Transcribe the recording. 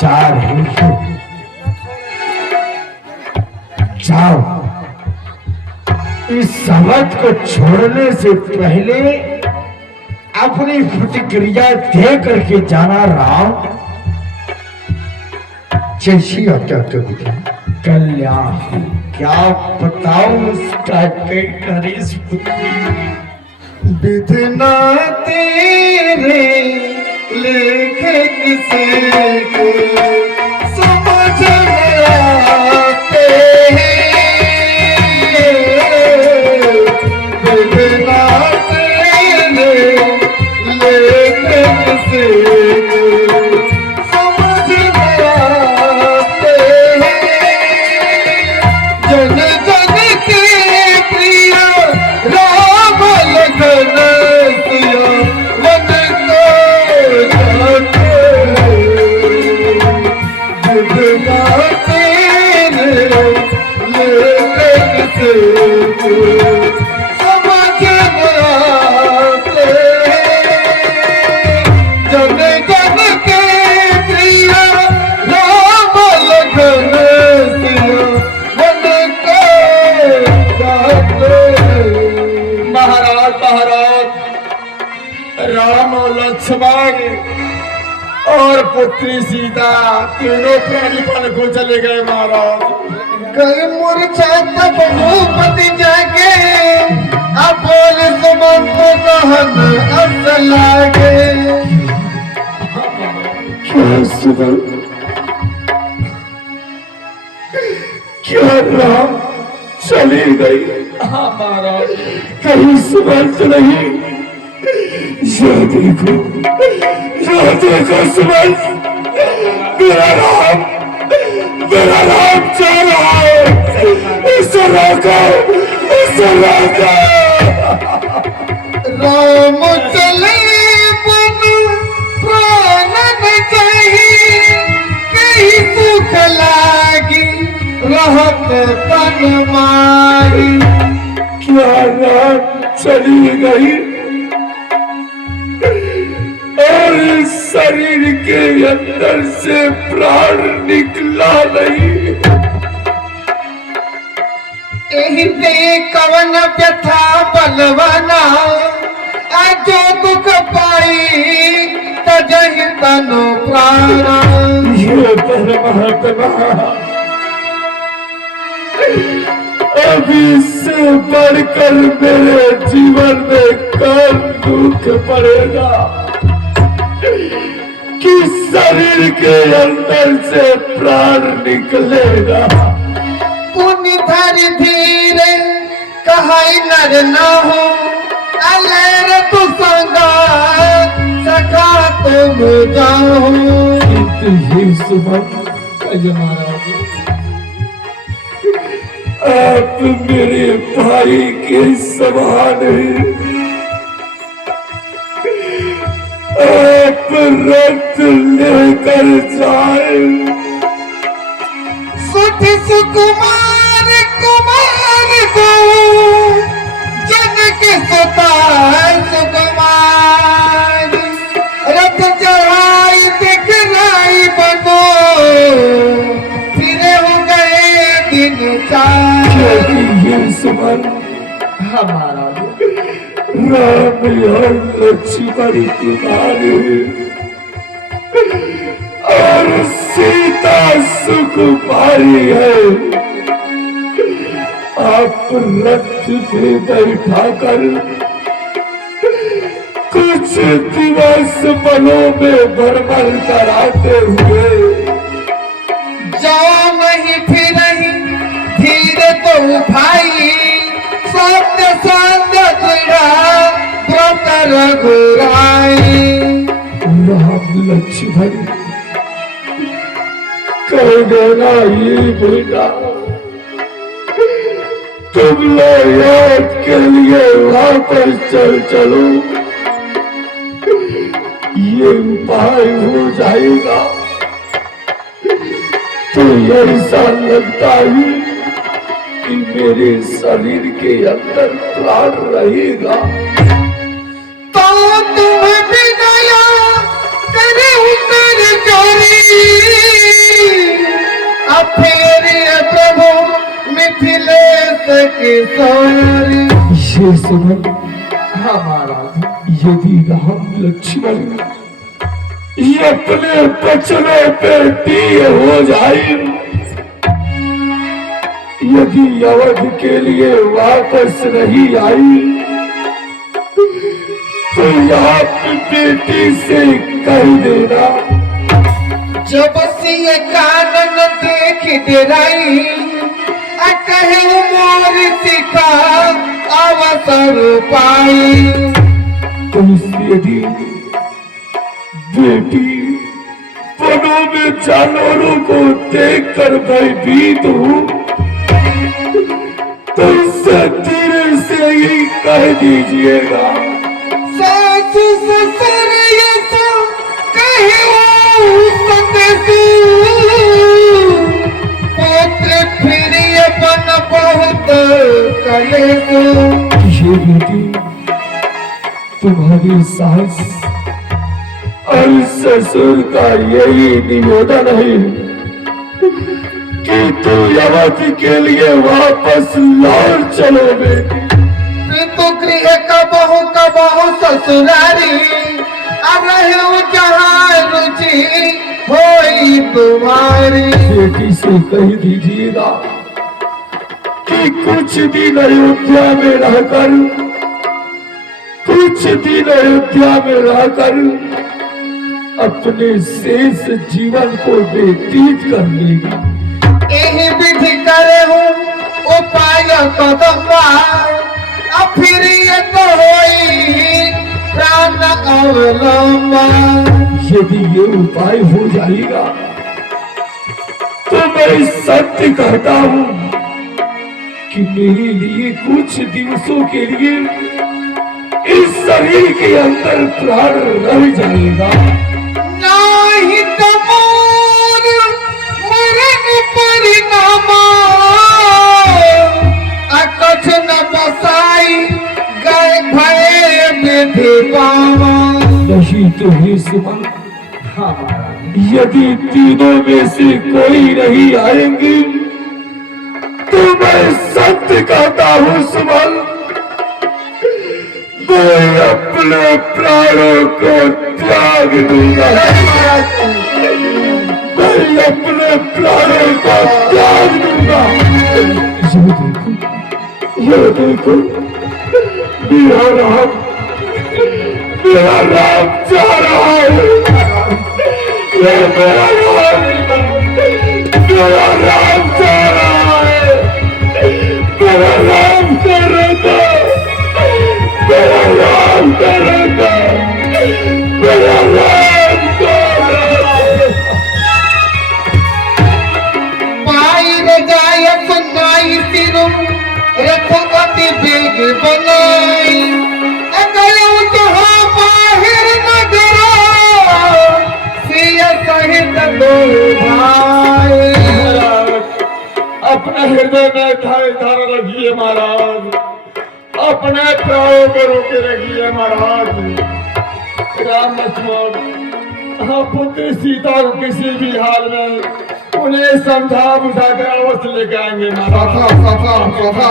जा रही हो, जाओ। इस शब्द को छोड़ने से पहले अपनी प्रतिक्रिया दे करके जाना राम। जैसी आज्ञा कभी कल्याण, क्या बताऊं उसका नरेश पुत्री। विधना तेरे लेखे किसी को समझ न आते हैं, विधना तेरे लेखे किसी को समझ न आते हैं। जन जन के प्रिय राम लखन सिया मन को जाते, विधना तेरे लेखन से समझ न आते हैं। जन जन के प्रिय राम लखन सिया मन को जाते। महाराज महाराज, राम और लक्ष्मण और पुत्री सीता तीनों प्राणी बन को चले गए महाराज। कई मूर्छा तब भूपति जागे, अब बोले सुमंत कहन अस लागे। क्या सुबह, क्या राम चली गई? हाँ महाराज, कहीं सुबह तो नहीं? ये देखो सुबह, मेरा राम चल रहा है। इसे रोको, इसे रोको। राम चले बन प्राण न जाहि, कहीं सुख लागी रहत तन माही। क्या रात चली गई और इस शरीर के अंदर से प्राण निकला नहीं? एहि ते कवन व्यथा बलवाना, जो दुख पाई तजहि तनु प्राण। ये परमात्मा, अभी इससे बढ़कर मेरे जीवन में कौन दुख पड़ेगा कि शरीर के अंदर से प्राण निकलेगा। पुनि धरि धीरे कहाई नर न हो, अलेर तु संगा सखा तुम जाओ। ही सुबह महाराज, आप मेरे भाई के समान हैं। आप रथ लेकर जाए। सुठ सुकुमार कुमार को जन के सुता सुकुमार, रथ चढ़ाई दिखलाई बनो, फिर हो गए दिन चार। ये सुमन हमारा राम और लक्ष्मण तुम्हारे और सीता सुकुमारी है। आप रथ पे बैठा कर कुछ दिवस वनों में भ्रमण कराते हुए जाओ नहीं फिर नहीं धीरे तो भाई, सत्य संग दृढ़ व्रत रघुराई। राम लक्ष्मण कह देना ये बेटा, तुम लोग याद के लिए वापस चलो, ये उपाय हो जाएगा। तो ऐसा लगता है कि मेरे शरीर के अंदर प्राण रहेगा। तो तुम भी नया करे उतर जोरी, किशोर। ये सुमन, हाँ महाराज। यदि राम लक्ष्मण ये अपने बचने पे दिए हो जाए, यदि अवध के लिए वापस नहीं आई, तो आप बेटी से कह देना जब सिए कानन देख डराई, कहे मोर सिखा अवसर पाई। तो यदि बेटी वनों में जानवरों को देखकर भयभीत हूँ, तो उससे धीरे से ही कह दीजिएगा सासु ससुर ये तो कहे पुत्र फिर ये बन बहुत कलेसु। ये बेटी तुम्हारी सास और ससुर का यही निवेदन है कि तू अवध के लिए वापस लौट चलो बेटी। तो गृह कबहू ससुरारी, अब रहे जहाँ रुचि होई तुम्हारी। बेटी से कह दीजिएगा कि कुछ दिन अयोध्या में रहकर, कुछ दिन अयोध्या में रहकर अपने शेष जीवन को व्यतीत कर लेगी। यही विधि करे हूँ उपाय कदम, अब फिर ये तो होई प्राण अवलंबन। यदि ये उपाय हो जाएगा तो मैं सत्य कहता हूँ कि मेरे लिए कुछ दिवसों के लिए इस शरीर के अंदर प्राण रह जाएगा। नहीं तो मोर मरण परिणाम, कछ न बसाई गए भय विधि पावा। नहीं तो हे सुमन, हाँ यदि तीनों में से कोई नहीं आएंगी तो मैं सत्य कहता हूँ सुमन, मैं अपने प्राणों को त्याग दूंगा। मैं अपने प्राणों को त्याग दूंगा। ये देखो मेरा राम जा रहा है। ये मेरा राम जा रहा है। मेरा राम करेगा, मेरा राम करेगा, मेरा राम करेगा। पाई रे जाय सुनाई सिरु रघुपति बेग बनाई, गयो जहाँ बाहिर नगरा सिया सहित दो भाई। अपने हृदय में धारण रखिए महाराज, अपने प्राणों को रोके रखिए महाराज। राम लक्ष्मण, हाँ पुत्र सीता को किसी भी हाल में उन्हें समझा बुझा कर अवश्य लेके आएंगे महाराज। सफा